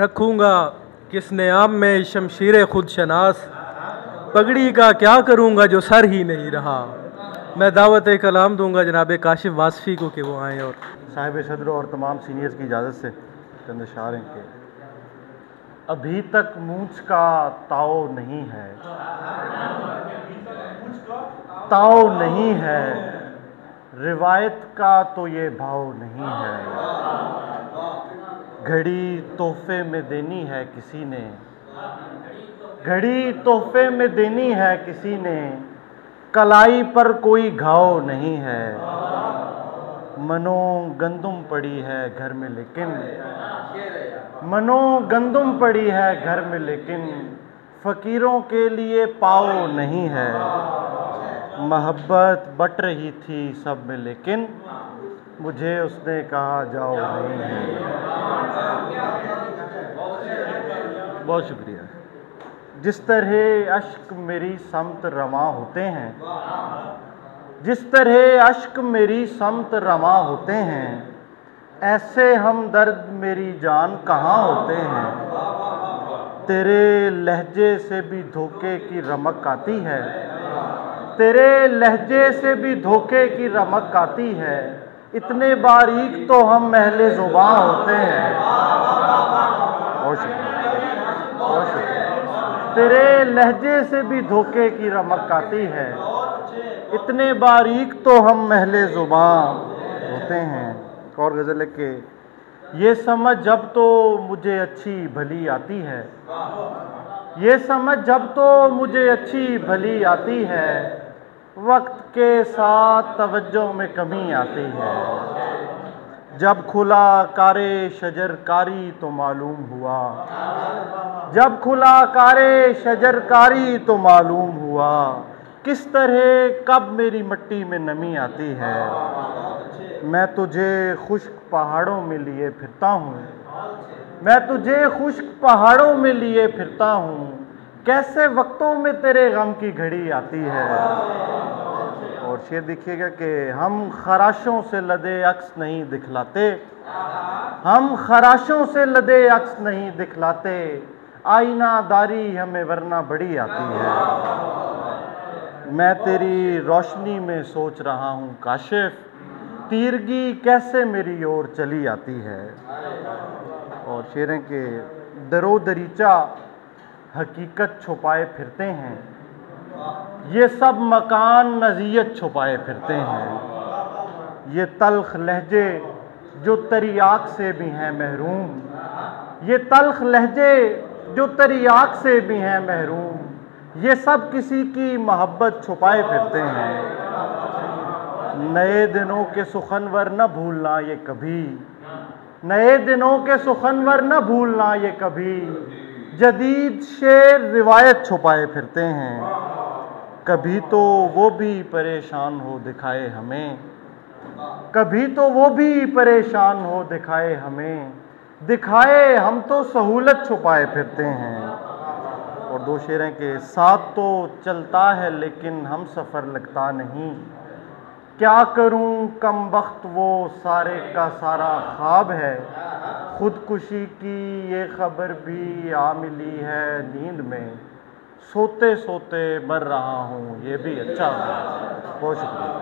रखूँगा किस नियाम में शमशीर खुद शनास, पगड़ी का क्या करूँगा जो सर ही नहीं रहा। मैं दावत कलाम दूंगा जनाब काशिफ वासफ़ी को कि वो आएँ और साहिब सदर और तमाम सीनियर्स की इजाज़त से चंद अशार हैं कि अभी तक मूंछ का ताव नहीं है, ताव नहीं है, रिवायत का तो ये भाव नहीं है। घड़ी तोहफे में देनी है किसी ने, घड़ी तोहफे में देनी है किसी ने, कलाई पर कोई घाव नहीं है। मनो गंदुम पड़ी है घर में लेकिन, मनो गंदुम पड़ी है घर में लेकिन, फ़कीरों के लिए पाव नहीं है। मोहब्बत बट रही थी सब में लेकिन, मुझे उसने कहा जाओ नहीं है। बहुत शुक्रिया। जिस तरह अश्क मेरी समत रवा होते हैं, जिस तरह अश्क मेरी समत रवा होते हैं, ऐसे हमदर्द मेरी जान कहाँ होते हैं। तेरे लहजे से भी धोखे की रमक आती है, तेरे लहजे से भी धोखे की रमक आती है। इतने बारीक तो हम महले ज़ुबां होते हैं। बहुत शुक्रिया, बहुत शुक्रिया। तेरे लहजे से भी धोखे की रमक आती है, इतने बारीक तो हम महले ज़ुबां होते हैं। और गज़ल है कि ये समझ जब तो मुझे अच्छी भली आती है, ये समझ जब तो मुझे अच्छी भली आती है, वक्त के साथ तवज्जो में कमी आती है। जब खुला कारे शजरकारी तो मालूम हुआ, जब खुला कारे शजरकारी तो मालूम हुआ, किस तरह कब मेरी मिट्टी में नमी आती है। मैं तुझे खुश्क पहाड़ों में लिए फिरता हूँ, मैं तुझे खुश्क पहाड़ों में लिए फिरता हूँ, कैसे वक्तों में तेरे गम की घड़ी आती है। और शेर देखिएगा कि हम खराशों से लदे अक्स नहीं दिखलाते, हम खराशों से लदे अक्स नहीं दिखलाते, आईनादारी हमें वरना बड़ी आती है। मैं तेरी रोशनी में सोच रहा हूँ काशिफ, तीरगी कैसे मेरी ओर चली आती है। और शेर हैं कि दरो दरीचा हकीकत छुपाए फिरते हैं, ये सब मकान नज़ियत छुपाए फिरते हैं। ये तल्ख लहजे जो तरियाक से भी हैं महरूम, ये तल्ख लहजे जो तरियाक से भी हैं महरूम, ये सब किसी की मोहब्बत छुपाए फिरते हैं। नए दिनों के सुखनवर न भूलना ये कभी, नए दिनों के सुखनवर न भूलना ये कभी, जदीद शेर रिवायत छुपाए फिरते हैं। कभी तो वो भी परेशान हो दिखाए हमें, कभी तो वो भी परेशान हो दिखाए हमें, दिखाए हम तो सहूलत छुपाए फिरते हैं। और दो शेर हैं कि साथ तो चलता है लेकिन हम सफ़र लगता नहीं, क्या करूं कम वक्त वो सारे का सारा ख्वाब है। खुदकुशी की ये खबर भी आ मिली है नींद में, सोते सोते मर रहा हूँ ये भी अच्छा है। बहुत शुक्रिया।